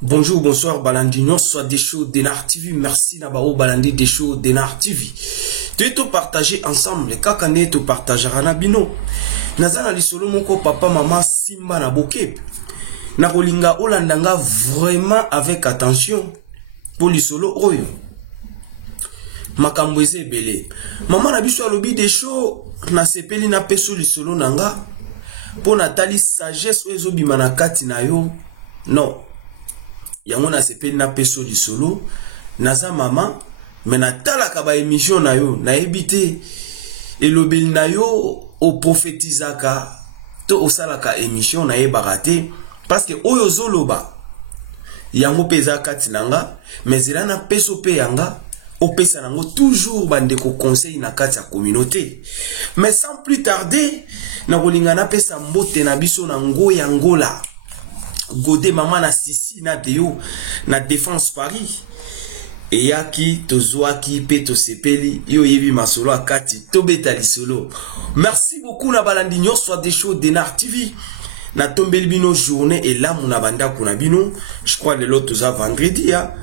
Bonjour, bonsoir, Balandino, soit des shows d'Enar TV. Merci Nabao Balandi des shows d'Enar TV. Tu es tout partagé ensemble. Kakane tu partagera Nabino. Nazana li solo moko papa maman Simba na bokep. Na kolinga olandanga vraiment avec attention pour li solo oyo. Makambweze belé. Maman na biso alobi des shows na sepeli na peso li solo nanga. Po natali sagesse oyo bima na kati na yo. Non. Yango na sepeli na peso li solo. Naza maman. Mais na talaka ba émission na yo. Na ebite. Elobeli na yo. O prophétisaka. To osalaka émission na ebarate. Parce que oyo zoloba. Yango peza kati nanga. Mais zela na peso pe yanga. O pesa nango toujours bandeko conseil na kati ya communauté. Mais sans plus tarder. Na kolinga na pesa mbote na biso na ngo ya ngola. Godé maman na sisi na deo na défense Paris et yaki tozoaki pe to sepeli yo yebi masolo akati tobeta lisolo. Merci beaucoup na balandi nyonso des shows d'Enar TV na tombeli bino journée et là mon abanda kuna bino je crois le lot toza vendredi ya.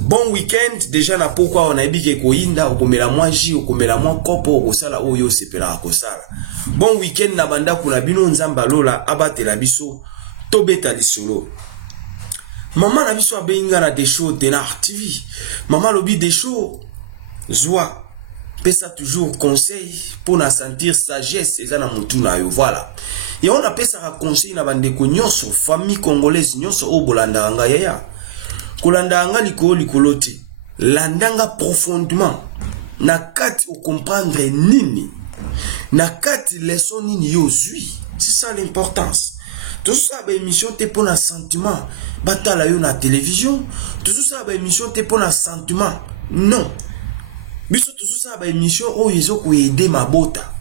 Bon week-end déjà na pourquoi on a ebike koinda okomela mwa ji okomela mwa kopo okosala oyo sepela akosala. Bon week-end na banda kuna bino nzamba lola abatela biso tobeta lisolo. Maman na biso abenga na des shows d'Enar TV. Maman lobi des shows joie. Pesa toujours conseil pour na sentir sagesse eza na mutu na yo voilà. Et on a pesa conseil na bandeko nyonso famille congolaise nyonso o bolanda nga yaya. Kolanda nga likolo te. Landanga profondément. Na kati o comprendre nini. Na kati leçon nini yo zui. C'est ça l'importance. Tout ça ba émission te pour un sentiment. Batala yo na télévision. Tout ça ba émission te pour un sentiment. Non. Biso tout ça ba émission o yezo ko aider mabota.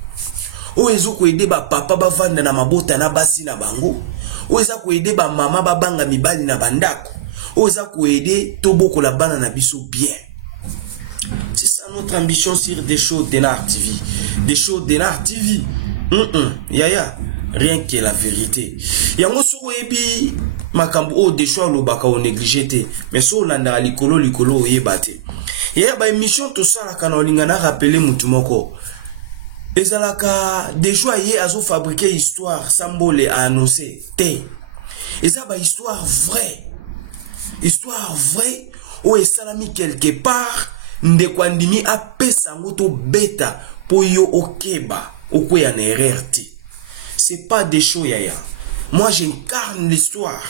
O yezo ko aider ba papa ba vanda na mabota na basi na bango. O yezo ko aider ba mama ba banga mibali na bandako. O yezo ko aider toboko la bana na biso bien. C'est ça notre ambition sur des shows d'Enar TV. Des shows d'Enar TV. Yaya. Rien que la vérité. Yango soko ebi makambo o de choix lo baka o négligé. Mais so landa likolo oyebate. Ya ba émission to sala kana olinga na rappeler mutu moko. Ezalaka de choix ye azo fabriquer histoire sambole a annoncer te. Eza ba histoire vraie. Histoire vraie o esalami quelque part ndekwandimi apesa ngoto beta po yo okeba okweya na erreur. C'est pas des shows yaya. Moi j'incarne l'histoire.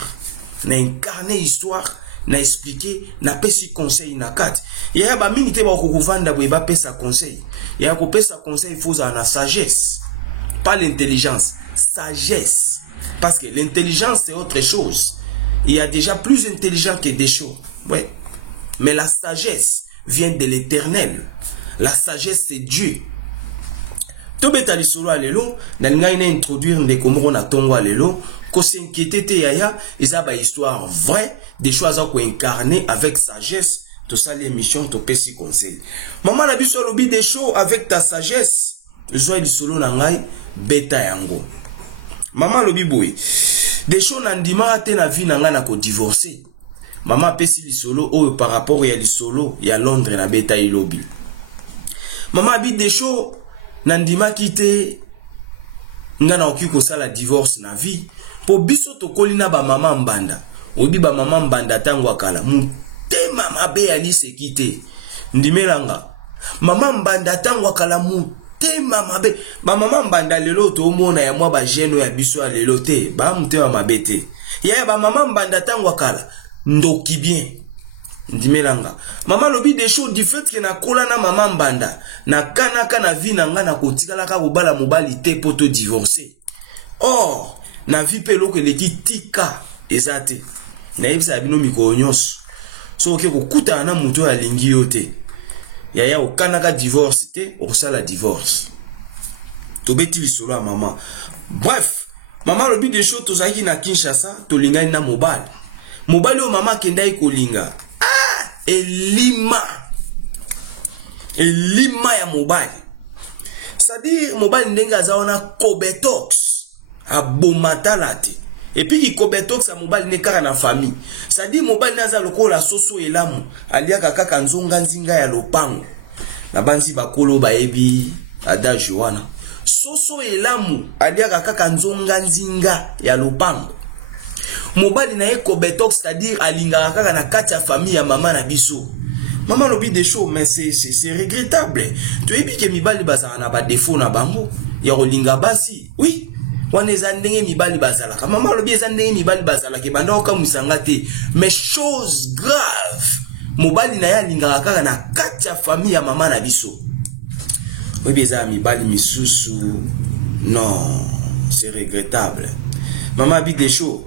Na incarné l'histoire, na expliqué, na pesi conseil na kat. Yaya ba minite ba kokuvanda bo ba pesa conseil. Yaya ko pesa conseil il faut la sagesse. Pas l'intelligence, sagesse. Parce que l'intelligence c'est autre chose. Il y a déjà plus intelligent que des shows. Ouais. Mais la sagesse vient de l'Éternel. La sagesse c'est Dieu. Tobeta lisolo alelo na linga ina introduire ndeko moko na tongo alelo ko s'inquiéter te yaya eza ba histoire vraie des choses à ko incarner avec sagesse to ça l'émission to pesi conseil. Maman na biso lobi des shows avec ta sagesse zo lisolo na ngai beta yango. Maman lobi boy des shows na ndima te na vie na nga na ko divorcer. Maman pesi lisolo oyo par rapport ya lisolo ya Londres na beta ilobi. Maman habite des shows Nandima kite ngana okiko sala divorce na vie po biso to kolina ba mama mbanda obi ba mama mbanda tango akala mutema mabe ali sekite ndimelanga mama mbanda tango akala mutema mabe ba mama mbanda lelo to mona ya mwa ba jeno ya biso lelo te ba mutema mabe te ya ba mama mbanda tango akala ndoki bien ndimelanga mama lobi des choses du fait que na kola na mama mbanda na kanaka na vie na nga na kotikala ka bobala mobali te poto divorcer. Or na vie pe loko eleki tika ezate na yebisa bino mikolo nyonso so oke kokuta na muto ya lingi yo te yaya okanaka divorce te osala divorce tobeti lisolo ya mama. Bref, mama lobi de choses tozaki na Kinshasa tolingani na mobali o mama kendai kolinga elima ya mobali. C'est-à-dire mobali ndenge azaona Kobetox abomatala te. Et puis ki Kobetox a mobali ne kaka na famille. C'est-à-dire mobali naza lokola soso elamu aliaka kaka nzonga nzinga ya lopango. Na banzi bakolo baebi adage wana. Soso elamu aliaka kaka nzonga nzinga ya lopango. Mobali na ye Kobetox, c'est-à-dire alingaka kaka na kati ya famille ya mama na biso. Maman lobi des choses, mais c'est regrettable. Tu es bien que mibali bazala na ba défaut na bango. Ya rolinga basi. Oui. Wana ezandenge mibali bazala. Maman lobi ezandenge mibali bazala ke banda oka musanga te. Mais chose grave. Mobali na ya lingaka kaka na kati ya famille ya mama na biso. Oui beza mibali misusu. Non, c'est regrettable. Maman bi des choses.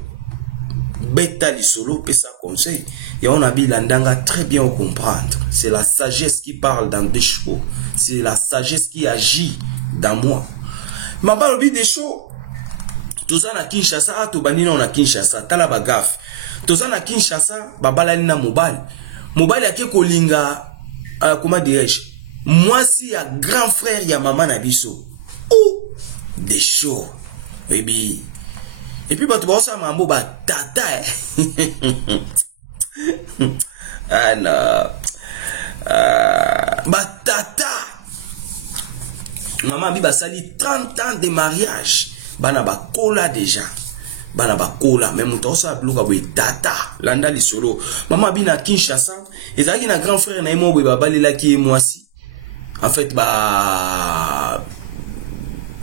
Beta li solo pesa conseil. Et on a bien l'andanga très bien au comprendre. C'est la sagesse qui parle dans des choses. C'est la sagesse qui agit dans moi. Ma parole des choses. Tous en a Kinshasa, tout banina on a Kinshasa. Tala bagaf. Tous en a Kinshasa, babala na mobile. Mobile a ke kolinga, comment dirais-je? Moi si ya grand frère ya maman na biso. Oh, des choses. Baby. Et puis, tu vas ça, mambo, tata. Ah non. Tata. Maman, bi sali 30 ans de mariage. Bana ba kola déjà. Bana ba kola. Mais mon tosa bloka boy tata. Landa li solo. Maman, bi na Kinshasa. Et ça qui na grand frère na emo boy baba lela ki moi si. En fait,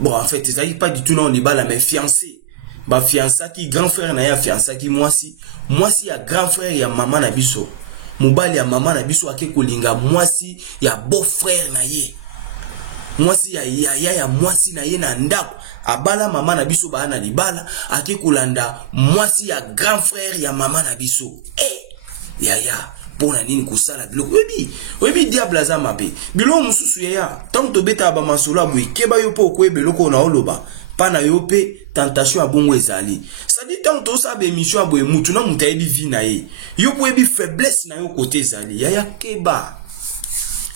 bon, en fait, ça qui pas du tout non les bala mais fiancé. Ba fiança qui grand frère na ya fiança qui moi si ya grand frère ya maman na biso mobali ya maman na biso ake kolinga moi si ya beau frère na ye moi si ya moi si na ye na ndako abala maman na biso ba na libala ake kolanda moi si ya grand frère ya maman na biso ya pona nini kusala biloko webi diable za mabe bilo mususu ya tant to beta ba masolo abwe keba yo po ko ebeloko na oloba pana yope tentation abongo ezali. Ça dit tant to sa be mission aboye mutu na muta ebi vi na ye. Yo po ebi faiblesse na yo côté ezali. Ya keba.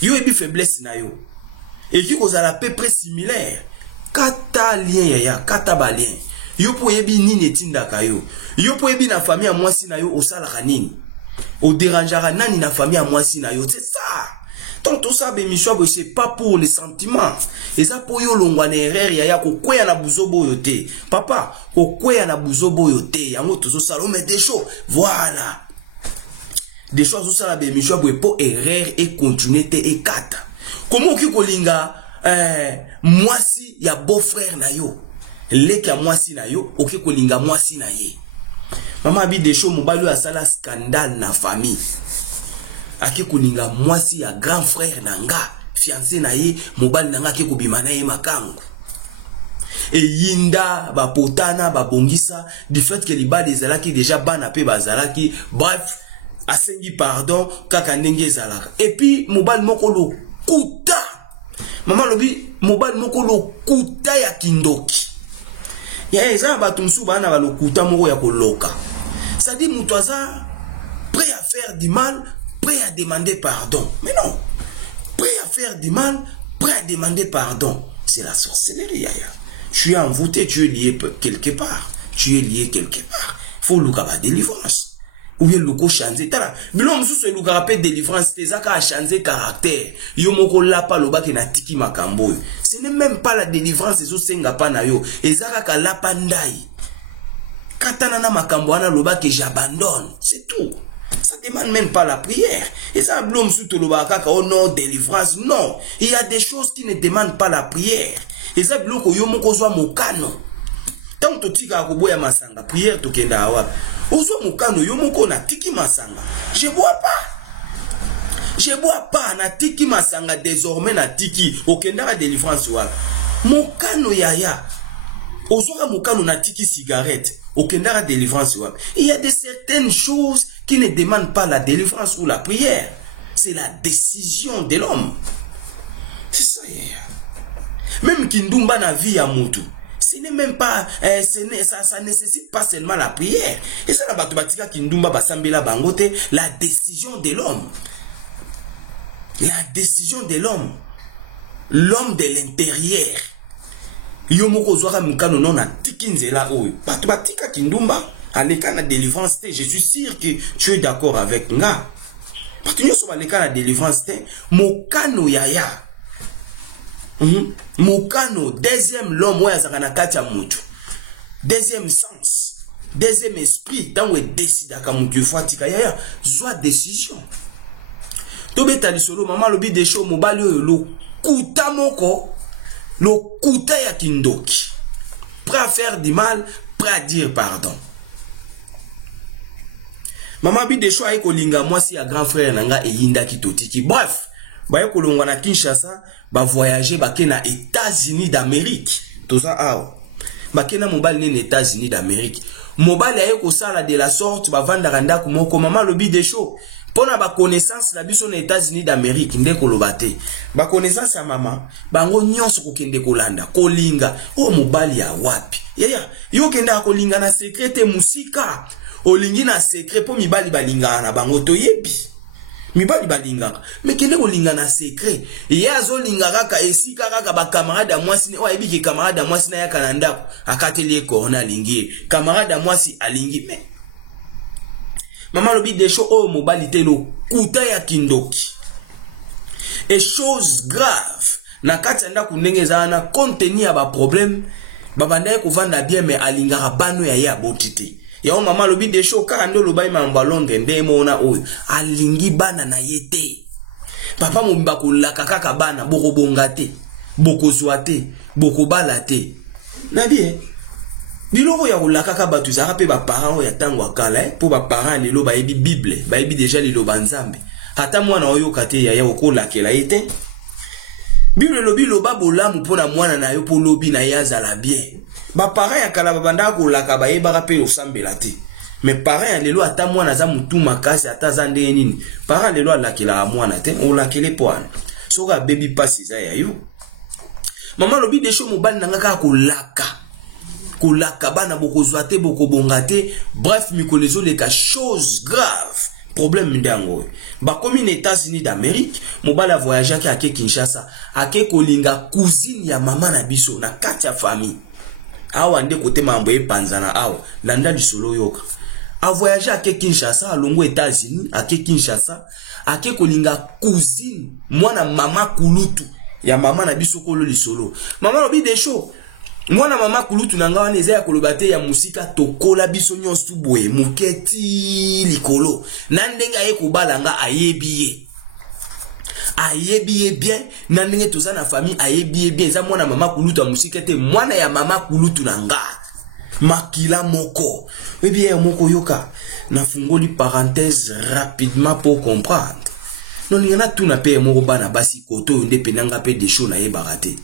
Yo ebi faiblesse na yo. Et qui kozala peu près similaire. Kata lien ya kata balien. Yo po ebi nini etinda kayo. Yo po ebi na famille a mwasi na yo osala kanini. O dérangeara nani na famille a mwasi na yo. C'est ça. Tant tout ça, c'est pas pour les sentiments. Et ça pour yo longwane erreur ya kokweya na buzobo yote. Papa, kokweya na buzobo yote. Yango tout ça, on met des choses. Voilà. Des choses tout ça la bémission pour erreur et continuer te et kata. Comment ki kolinga mwasi ya beau frère na yo. Leka mwasi na yo, oki kolinga mwasi na ye. Maman abi des choses mobali a sala scandale na famille. Ake kolinga mwasi ya grand frère nanga fiancé na ye mobali nanga ke kobima na ye makango e yinda ba potana ba bongisa du fait que libali ezalaki déjà bana pe bazalaki bref asengi pardon kaka ndenge ezalaka et puis mobali moko lo kuta maman lobi mobali moko lo kuta ya kindoki ya eza ba tumsu bana ba lo kuta moko ya koloka ça dit mutu aza prêt à faire du mal, prêt à demander pardon. Mais non, prêt à faire du mal, prêt à demander pardon. C'est la sorcellerie, yaya. Tu es envoûté, tu es lié quelque part. Tu es lié quelque part. Faut l'ouga délivrance. Ou bien l'ouga changer. Tala, bilon moussou l'ouga rappelle délivrance. C'est ça qui a changé caractère. Yo moko la pa loba ke na tiki makambo. Ce n'est même pas la délivrance. C'est ça senga pa na yo. Et ça ka la pandai. Katana na makambo ana loba que j'abandonne. C'est tout. Ça demande même pas la prière. Et ça, blum sous le bakaka, oh non, délivrance, non. Il y a des choses qui ne demandent pas la prière. Et ça, blum, yomoko soit mokano. Tant que tu as ya masanga, prière, to kenda awa. Oso mokano, yomoko na tiki masanga. Je bois pas. Je bois pas, na tiki masanga, désormais na tiki. Okenda la délivrance, wala. Mokano yaya. Ozora mokano na tiki cigarette. Okendara délivrance. Il y a certaines choses qui ne demandent pas la délivrance ou la prière. C'est la décision de l'homme. C'est ça. Même Kindumba na vie à Moutou. Ce n'est même pas, ça nécessite pas seulement la prière. Et ça, la batubatika Kindumba basambela bangote, la décision de l'homme. La décision de l'homme. L'homme de l'intérieur. Yomoko zwara mukano nona tikinzela oyo. Batubatika Kindumba, aleka na délivrance te. Je suis sûr que tu es d'accord avec nga. Batunyo soba aleka na délivrance te. Mokano yaya. Mokano, deuxième l'homme ou yazakana katia mutu. Deuxième sens, deuxième esprit, tant où décide à kamutu fatika yaya, soit décision. Tobeta lisolo maman lobi de show mobali lo kuta moko, lo kuta ya kindoki. Prêt à faire du mal, prêt à dire pardon. Maman bi de show aiko linga moi si a grand frère nanga e yinda kitotiki. Bref. Baye kolongwa na Kinshasa, ba voyager bake na États-Unis d'Amérique. Tout ça ah. Bake na mobile ne États-Unis d'Amérique. Mobile aye ko sala de la sorte ba vanda randa ko moko mama lobi de show. Pona ba connaissance la biso na États-Unis d'Amérique nde ko lobate. Ba connaissance ya mama, bango nyonso ko kende kolanda, kolinga. O mobile ya wapi? Yaya, yo kenda kolinga na secret musika. Olingi na secret po mibali balinga na bango toyebi. Mibali balingaka mais kende ko linga na secret ya zo lingaka ka esika kaka ba camarade à moi si wa ebiki camarade à moi si na ya kananda akateli ko na lingi camarade à moi si alingi mais maman lobi des choses oh mobalité lo kuta ya kindoki et chose grave na kati anda kunenge zana contenir ba problème babanda ko vanda bien mais alingaka bano ya botité. Yao mama lobi de show kaka ndo lobai mambalonge nde mona oyo alingi bana na yete. Papa mobimba kolaka kaka bana boko bongate, boko zwate, boko balate. Na bien. Biloko ya kolaka kaka batu za pe ba parents ya tango akala po ba parents lelo ba yebi Bible, ba yebi déjà lelo banzambe. Hata mwana oyo kate ya okolakela yete. Bible lobi loba bolamu pona mwana na yo po lobi na yaza la bien. Ba parents ya kala babanda ko laka ba yeba pe osambela te. Mais parents lelo ata mwana za mutu makasi ata za ndenge nini. Parents lelo alakela mwana te, o lakele poana. Soka baby pass za ya yo. Mama lobi de show mobile nanga ka ko laka. Ko laka bana boko zwate boko bongate, bref mikolezo le ka chose grave. Problème ndango. Ba komi na États-Unis d'Amérique, mobile a voyagé à Kinshasa, ake kolinga cousine ya mama na biso na kati ya famille. Awa nde kote mambo panzana awa landa lisolo yoka a voyager à Kinshasa alongo États-Unis à Kinshasa ake kolinga cousine mwana mama kulutu ya mama na biso kolo lisolo mama lobi de show mwana mama kulutu nanga wana eza ya kolobate ya musika tokola biso nyonso boye muketi likolo na ndenga ye kobalanga ayebiye ayebiye bien na ndenge toza na famille ayebiye bien za mwana mama kulutu ya musika te mwana ya mama kulutu nanga makila moko bien moko yoka na fungoli parenthèse rapidement pour comprendre non ngana tout na pe moko bana basi koto nde penanga pe des choses na ye barate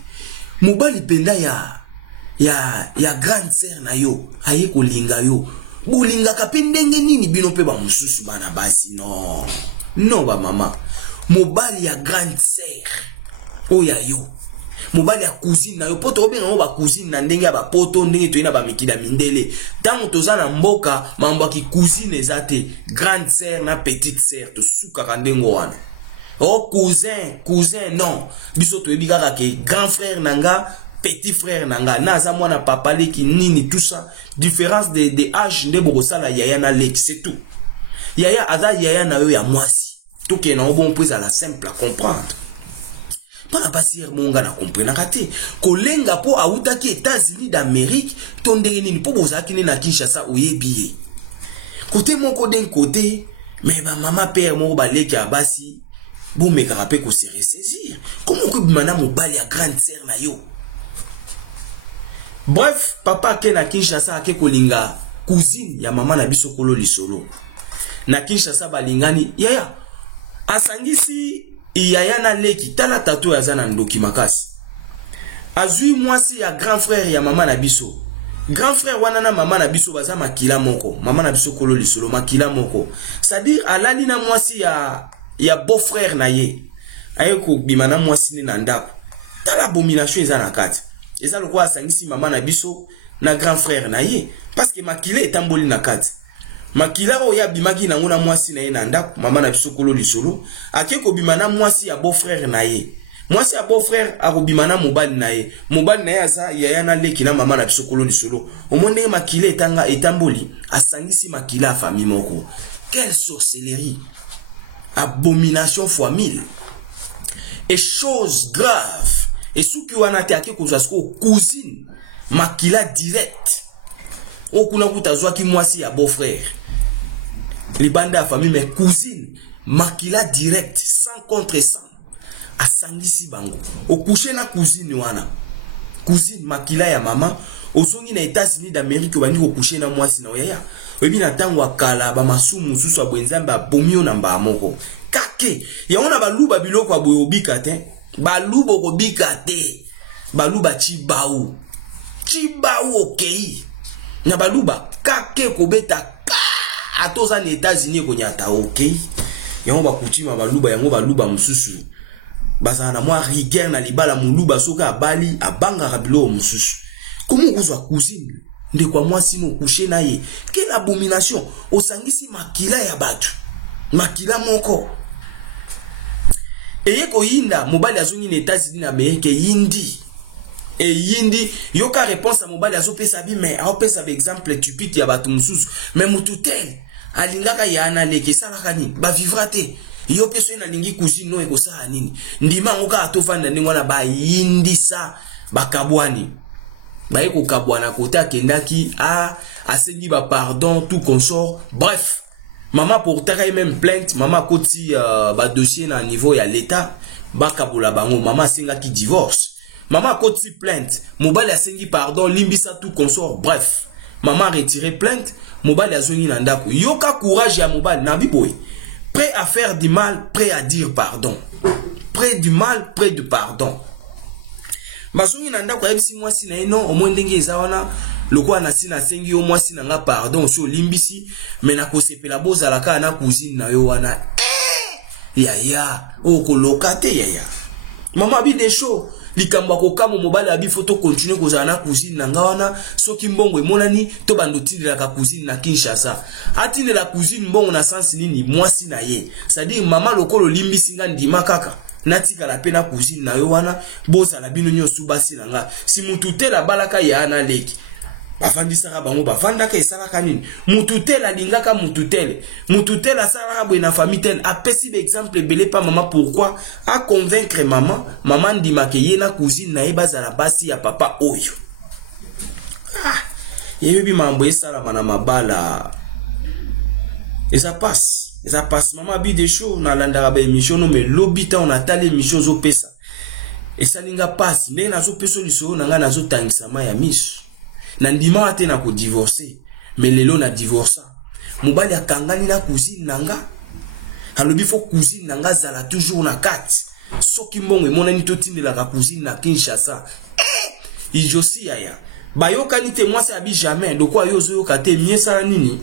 mobali penda ya grande sœur na yo aye ko linga yo bolinga ka pe ndenge nini bino pe ba mususu bana basi non ba mama mobali ya grande sœur oya yo mobali ya cousine na yo poto obenga ba cousine na ndenge ya ba poto ndenge toyina ba mikida mindele tango toza na mboka mambo ki cousine ezate grande sœur na petite sœur to suka ka ndengo wana oh cousin non biso to ebikaka ke grand frère nanga petit frère nanga naza mwana papa leki nini tout ça différence de âge nde boko sala yaya na leki c'est tout yaya aza yaya na yo ya mwasi tout que na bon prise à la simple à comprendre pas na passer monga na comprendre kate kolenga po auta ki États-Unis d'Amérique tondenge nini po bozaki na Kinshasa oyebiye côté moko d'un côté mais ba mama père mo baleki abasi bon me karape ko se ressaisir comment ko bimana mobali ya grande sœur na yo. Bref, papa ke na Kinshasa ake kolinga cousine ya mama na biso kolo lisolo. Na Kinshasa balingani yaya asangisi yaya na leki tala tatou ya zana ndoki makasi. Azui mwasi ya grand frère ya mama na biso grand frère wana na mama na biso baza makila moko, mama na biso kolo lisolo makila moko. C'est-à-dire alali na mwasi ya beau frère na ye. Aye ko bimana mwasi ne na ndako. Tala abomination eza na kati. Eza lokwa asangisi mama na biso na grand frère na ye parce que makila etamboli na kati. Makila o ya bimaki na ngona mwasi na ye na ndako, mama na biso kolo lisolo, ake ko bimana mwasi ya beau frère na ye. Mwasi ya beau frère akobimana mobali na ye. Mobali na ye aza yaya na leki na mama na biso kolo lisolo. Omonde makila etanga etamboli asangisi makila famille moko. Quelle sorcellerie! Abomination fois 1000. Et chose grave. Et sous qui wana te ake kozwa cousine makila direct. O kuna kutazwa ki mwasi ya beau frère. Libanda ya famille mais cousine makila direct sans contre sang. Asangisi bango. O coucher na cousine wana. Cousine makila ya mama. Ozongi na États-Unis d'Amérique bani ko coucher na mwasi na yaya. Obi na tango akala ba masumu susu abwenzamba bomio na mba moko. Kake. Ya ona baluba biloko aboyobika te. Baluba kobika te. Baluba chibau. Chibau okei. Na baluba kake kobeta ka. Atoza na États-Unis ko nyata okei. Yango bakutima baluba yango baluba mususu. Baza na mwa rigueur na libala muluba soka abali abanga rabilo mususu. Comment vous avez cousine de quoi moi sinon coucher na ye? Quelle abomination! Osangisi makila ya batu. Makila moko. Eye ko yinda mobali azongi na États-Unis na Amérique yindi. Et yindi yoka réponse à mobali azo pesa bi mais a pesa ba exemple typique ya batu mususu. Mais mututel alingaka ya na leke salaka ni ba vivra te. Yo peso na lingi cousine no ekosala nini? Ndima ngoka atofanda ndingwana ba yindi sa bakabwani. Baye ko kabwana kota kendaki asengi ba pardon tout consort. Bref, maman pour takai même plainte, maman koti ba dossier na niveau ya l'état, bakabola bango, maman senga ki divorce. Maman koti plainte, mobali asengi pardon, limbisa tout consort. Bref, maman retiré plainte, mobali azongi na ndako. Yoka courage ya mobali na biboy. Prêt à faire du mal, prêt à dire pardon. Prêt du mal, prêt de pardon. Bazungi na ndako yebisi mwasi na eno omwendenge ezawana lokwa na sina sengi yo mwasi na nga pardon so limbisi mena kosepela bozalaka na cousine na yo wana yaya okoloka te yaya mama bi de show likambo kokamo mobali abi photo continue kozala na cousine na nga wana soki mbongo emonani to bando tindela ka cousine na Kinshasa atindela cousine mbongo na sens nini mwasi na ye c'est-à-dire mama lokolo limbisi nga ndima kaka natika la pena cousine na yo wana boza la bino nyosu basi na nga si mututela balaka ya na leki bafandisaka bango bafandaka esalaka nini mututela lingaka mututela salaka bwe na famille tel apesi exemple belé pa maman pourquoi a convaincre maman ndimaka ye na cousine na ye bazala basi ya papa oyo yebi mambo esala na mabala eza passe maman bi de show na landaka ba émission no mais lobita on atali émission zo pesa esalinga passe ndenge nazo peso liso na nga nazo tangisa ma ya miso na ndima ate na ko divorcer mais lelo na divorça mobali akangani na cousine nanga alobi fo cousine nanga zala toujours na kati soki mbongo emonani totindela ka cousine na Kinshasa ijosi yaya bayokani te mwasi abi jamais lokwa yo zo yoka te miesa nini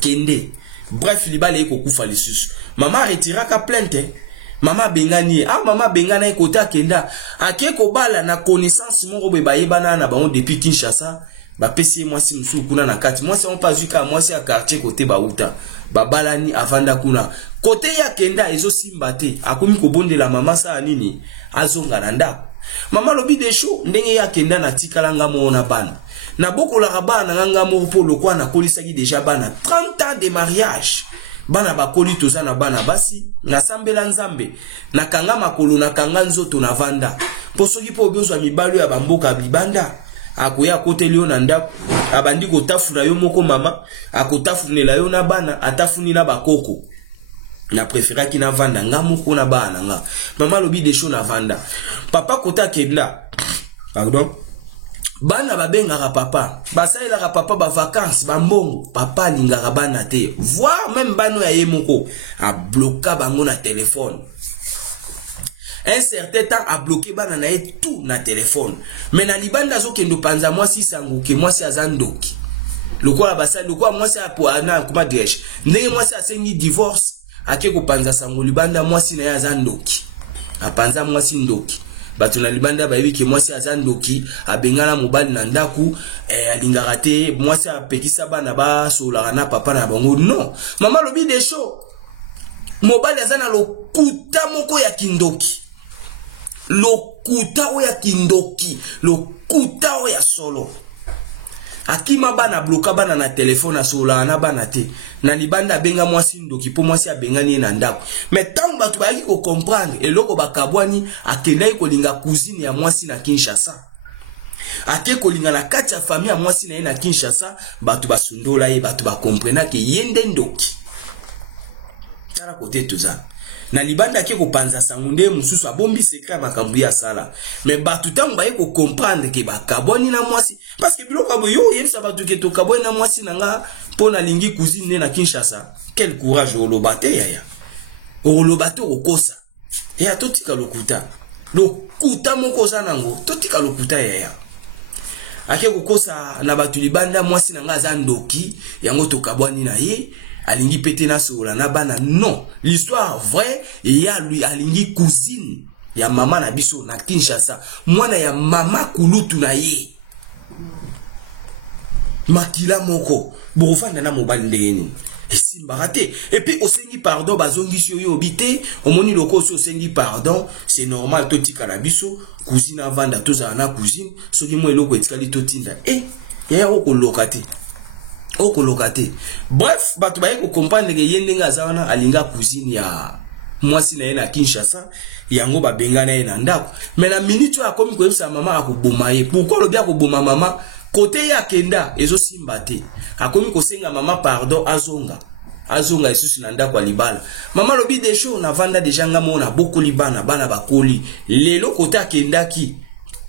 kende. Bref, libale eko kufa lisusu. Maman retiraka plainte. Maman bengani. Maman bengana ekota kenda. Ake ko bala na connaissance moko be bayebana na bango depuis Kinshasa. Ba pesi mwasi musu kuna na kati. Mwasi on pas vu ka mwasi ya quartier côté bauta. Babala ni avanda kuna. Côté ya kenda ezo simbate. Akomi ko bondela mama sa nini? Azonga na ndako. Mama lobi de show ndenge ya kenda na tikala ngamo na bana. Na boko la rabana nganga mo po lokwa na kolisaki déjà bana 30 ans de mariage. Bana bakoli toza na bana basi na sambela nzambe na kanga makolo na kanga nzoto na vanda. Posoki po biozwa mibalo ya bamboka bibanda. Akoya koteli yo na ndako abandi ko tafuna yo moko mama akotafunela yo na bana atafuni na bakoko. Na préféraki na vanda nga moko na bana nga. Mama lobi de show na vanda. Papa kota kenda. Pardon. Bana babengaka papa. Basailaka papa ba vacances ba mbongo. Papa lingaka bana te. Voir même bano ya ye moko a bloqué bango na téléphone. un certain temps a bloqué bana na ye tout na téléphone. Mais na libanda zo kendo panza mwasi sango ke mwasi azandoki. Lokola basa lokola mwasi apo ana kuma dièche. Ndenge mwasi asengi divorce ake ko panza sango libanda mwasi na ye azandoki. Apanza mwasi ndoki. Bato na libanda bayebi ke mwasi azandoki abengana mobali na ndaku alingaka te mwasi apekisa bana ba solaka na papa na bango. Non, mama lobi de show. Mobali azana lokuta moko ya kindoki. Lokuta o ya kindoki, lokuta o ya solo. Akima bana bloka bana na telefone asola na bana te. Na libanda benga mwasi ndoki po mwasi abengani na ndako. Mais tant batu ba ko comprendre eloko bakabwani akendai ko linga cousine ya mwasi na Kinshasa. Ake ko linga na kati ya famille ya mwasi na ye na Kinshasa, batu basundola ye batu ba comprendre ke yende ndoki. Tala kote tuza. Na libanda ake ko panza sangunde mususu abombi secret makambu ya sala. Mais batu tangu ba ko comprendre ke bakabwani na mwasi parce que biloko abo yo yebisa batu ke to kabwani na mwasi nanga pona lingi cousine na Kinshasa. Quel courage olobate yaya. Olobate okosa. Ya totika lokuta. Lokuta mokosa nango totika lokuta yaya. Ake kokosa na batu libanda mwasi nanga azandoki yango to kabwani na ye. Alingi pete na sola na bana. Non, l'histoire vraie ya lui alingi cousine ya mama na biso na Kinshasa, mwana ya mama kulutu na ye makila moko borofanda na mobali ndeni esimbarate. Et puis osengi pardon bazongi si yo obite omoni loko so osengi pardon, c'est normal totika na biso cousine avanda toza na cousine soki mo eloko etikali totinda ya okolokate okolokate. Bref, batu baye ko comprendre ke yende nga zawana alinga cousine ya mwasi na ye na Kinshasa yango babengana ye na ndako. Mais na minute ya komi ko yebisa mama akoboma ye. Pourquoi lo bia ko boma mama côté ya kenda ezo simba te. Akomi ko senga mama pardon azonga esusu na ndako libala. Mama lobi de show na vanda deja ngamo na boko libana bana bakoli. Lelo côté akenda ki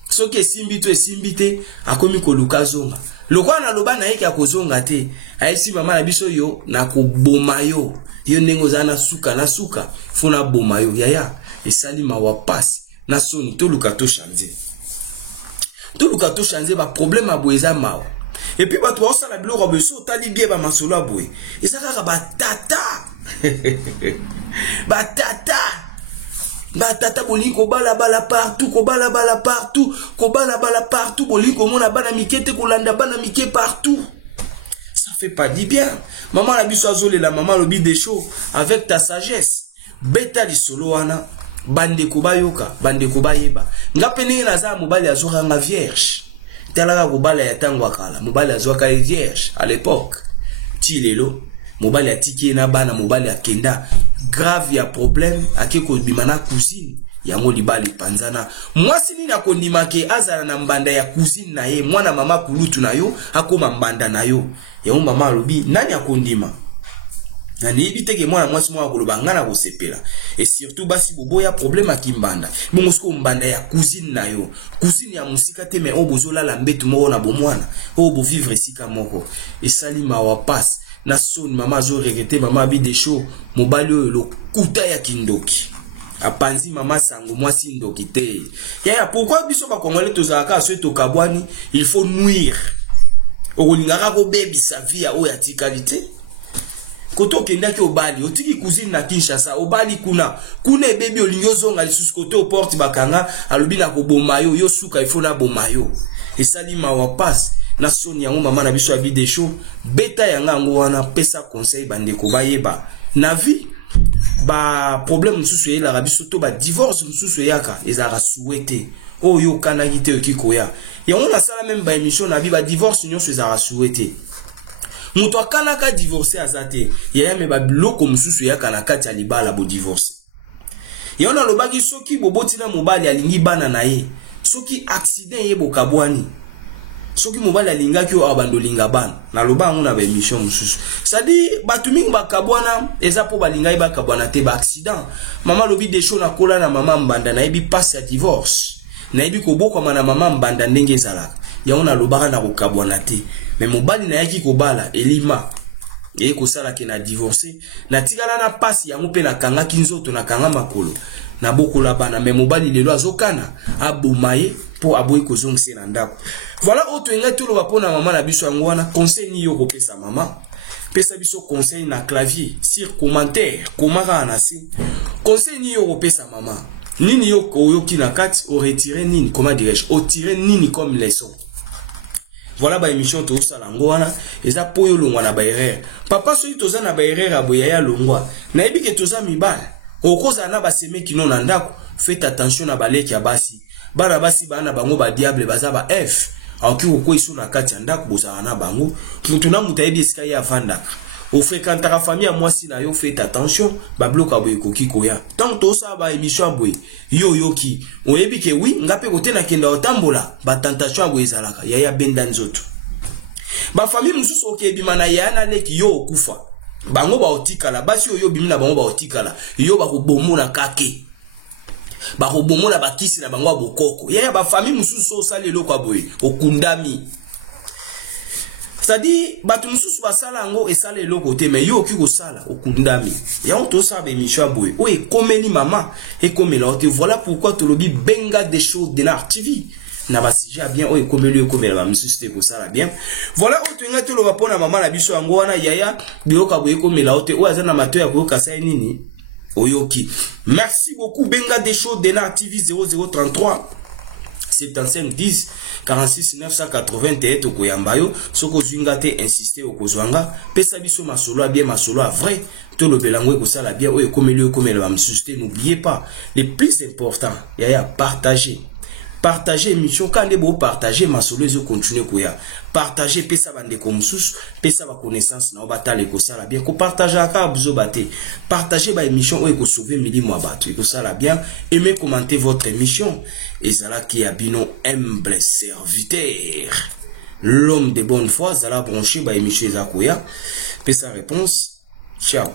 soki esimbi te akomi ko luka zonga. Lokwa na loba na yeke ya kozonga te aisi mama na biso yo na koboma yo ndenge zana suka na suka funa boma yo yaya esali mawa pasi na soni toluka to changer ba problème aboeza mawa. Et puis batu osala biloko beso tali bie ba masolo aboye esaka batata batata bolingi kobala partout bolingi komona bana mikete kolanda bana mike partout. Ça fait pas du bien. Maman la biso azole la maman lobi des shows avec ta sagesse. Beta li solo wana bande kobayoka bande kobayeba. Ngapene na za mobali azoka nga vierge. Talaka kobala ya tango akala mobali azoka vierge à l'époque. Tilelo mobali atiki na bana mobali akenda grave ya problème ake ko bimana cousine yango libali panzana mwasi nini akondima ke azala na mbanda ya cousine na ye mwana mama kulutu na yo akoma mbanda na yo yango mama lobi nani akondima na nibi teke mwana mwasi mwa koloba ngana kosepela et surtout basi boboya problème akimbanda mongosko mbanda ya cousine na yo cousine ya musika te mais obozola la mbetu moko na bomwana obo vivre sika moko esali mawa passe na soni mama zo regretter mama bi de show mobali lo kuta ya kindoki apanzi mama sango mwasi ndoki te ya pourquoi biso ba kongole tozaka so to kabwani il faut nuire okolingaka ko baby sa vie ya o ya tikalité koto kendaki obali otiki cousine na Kinshasa obali kuna baby olingo zonga lisusu koto porte bakanga alobi na koboma yo suka il faut na boma yo esali mawa passe na soni yango mama na biso abi de show beta yanga ngo wana pesa conseil bandeko bayeba na vie ba problème mususu yela rabiso to ba divorce mususu yaka ezara souhaité oyo kana kite okikoya yango na sala même ba émission na bi ba divorce nyonso ezara souhaité muto akana ka divorcer azate yaya me ba biloko mususu yaka na kati ya libala bo divorce yango na lobaki soki boboti na mobali alingi bana na ye soki accident ye bokabwani soki mobali alingaki o abandolinga bana na loba ngo na ba émission mususu sadi batu mingi bakabwana eza po balingai bakabwana te ba accident mama lobi de show na kola na mama mbanda na ebi passe ya divorce na ebi koboko na mama mbanda ndenge ezalaka yango na loba na kokabwana te mais mobali na yaki kobala elima ko sala ke na divorcer na tikala na passe yango pe na kanga kinzoto na kanga makolo na bokola bana mais mobali lelo azokana abomaye pour aboyi kozongisa na ndako. Voilà autre nga tout lo pona maman na biso yango wana conseil ni yo kopesa maman. Pesa biso conseil na clavier sur commentaire komaka na si. Conseil ni yo kopesa maman. Nini yo koyoki na kati o retirer nini comment dirais-je o tirer nini comme leçon. Voilà ba émission to sala ngwana eza poyo longwa na ba erreur. Papa soki toza na ba erreur aboya ya longwa. Na yebi ke toza mibala. Okoza na ba seme kino na ndako. Faites attention na baleki ya basi. Bana basi bana bango ba diable baza ba F. Aoki ko iso na kati ya ndako boza na bango. Mutu na muta yebi esika ya vanda. Au fréquenter la famille à moi si na yo faites attention ba bloc aboye koki koya. Tant to sa ba émission aboye yo yoki. On yebi ke oui ngape kote na kenda otambola ba tentation aboye zalaka ya benda nzoto. Ba famille mususu okebima na yana leki yo okufa. Bango ba otikala basi yo bimina bango ba otikala yo ba ko bomona kake. Ba ko bomona ba kisi na bango abokoko. Ya ba famille mususu osale loko aboye okundami. C'est-à-dire, batu mususu basala ngo esala eloko te mais yo ki ko sala okundami. Ya on to sa be misha boy. O e komeli mama e komela ote. Voilà pourquoi to lobi benga des choses de l'art TV. Na ba sija bien o e komeli o komela ba mususu te ko sala bien. Voilà o to nga to lo ba pona mama na biso yango wana yaya biyoka boy komela ote. O azana mato ya ko kasa nini? Oyoki. Merci beaucoup benga des choses de l'art TV 0033 75 10 46 981 to koyambayo soko zwingate insister okozwanga pesa biso masolo a bien masolo a vrai to lo belango ko sala bien o ekomeli ba msuste. N'oubliez pas le plus important ya partager émission quand les beaux partager masolo ezo continuer koya partager pesa bande ko msusu pesa ba connaissance na obatale ko sala bien ko partager aka buzo bate partager ba émission o ko sauver milimo abatu ko sala bien aimez commenter votre émission ezala ki abino humble serviteur l'homme de bonne foi zala branché ba émission ezakoya pesa réponse ciao.